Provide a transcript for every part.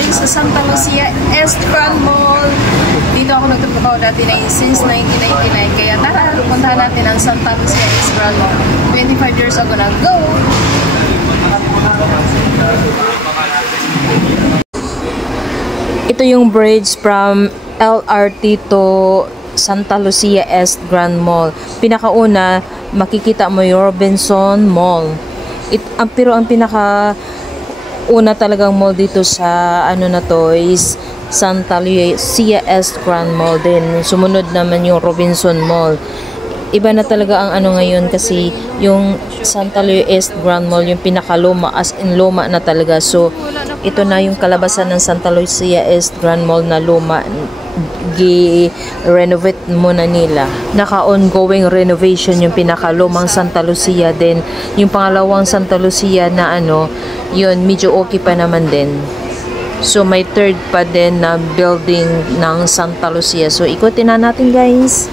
tayo sa Santa Lucia East Grand Mall. Dito ako nagtatrabaho dati since 1999. Kaya tara, puntahan natin ang Santa Lucia East Grand Mall. 25 years ago na. Go! Ito yung bridge from LRT to Santa Lucia East Grand Mall. Pinakauna, makikita mo yung Robinson Mall. Pero ang pinaka una talagang mall dito sa ano na to is Santa Lucia East Grand Mall. Then sumunod naman yung Robinson Mall. Iba na talaga ang ano ngayon kasi yung Santa Lucia East Grand Mall yung pinakaluma, as in luma na talaga. So ito na yung kalabasan ng Santa Lucia East Grand Mall na luma. Renovate muna nila. Naka-ongoing renovation yung pinakalumang Santa Lucia. Then yung pangalawang Santa Lucia na ano, yun medyo okay pa naman din. So may third pa din na building ng Santa Lucia. So ikutin na natin, guys.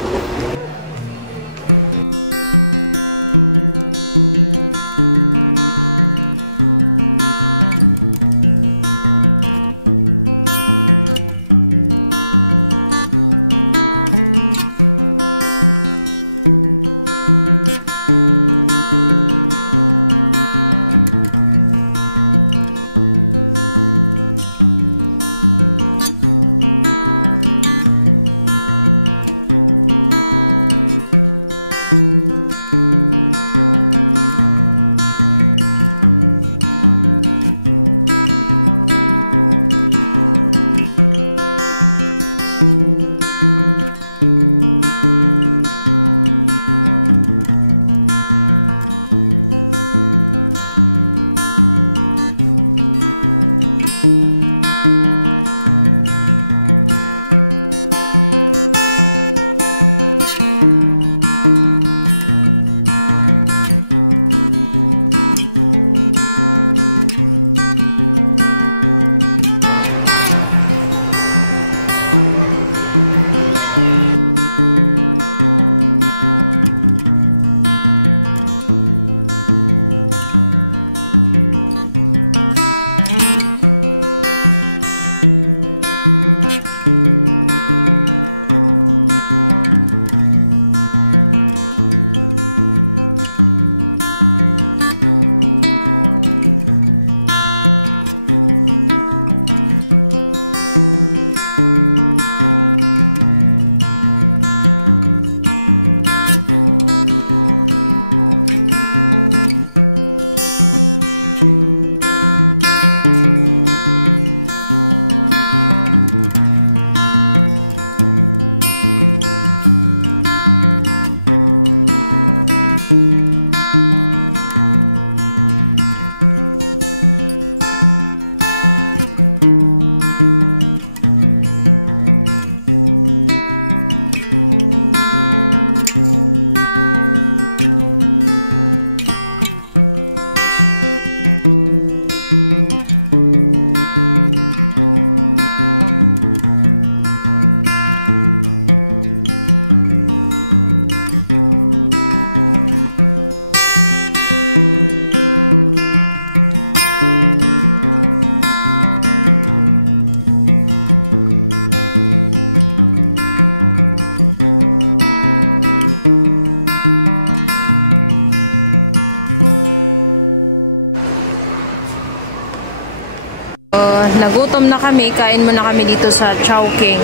Nagutom na kami, kain muna kami dito sa Chowking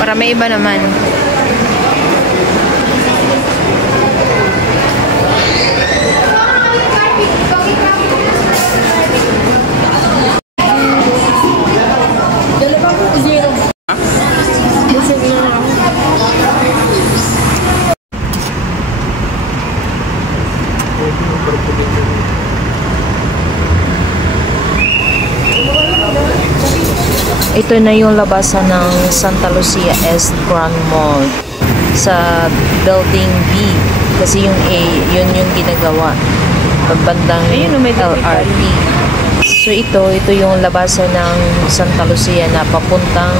para may iba naman. Ito na yung labasan ng Santa Lucia East Grand Mall sa Building B kasi yung A, yun yung ginagawa pagbandang LRT. So ito yung labasan ng Santa Lucia na papuntang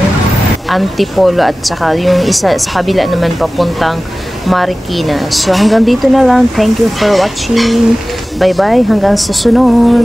Antipolo at saka yung isa sa kabila naman papuntang Marikina. So hanggang dito na lang. Thank you for watching. Bye bye hanggang sa sunod.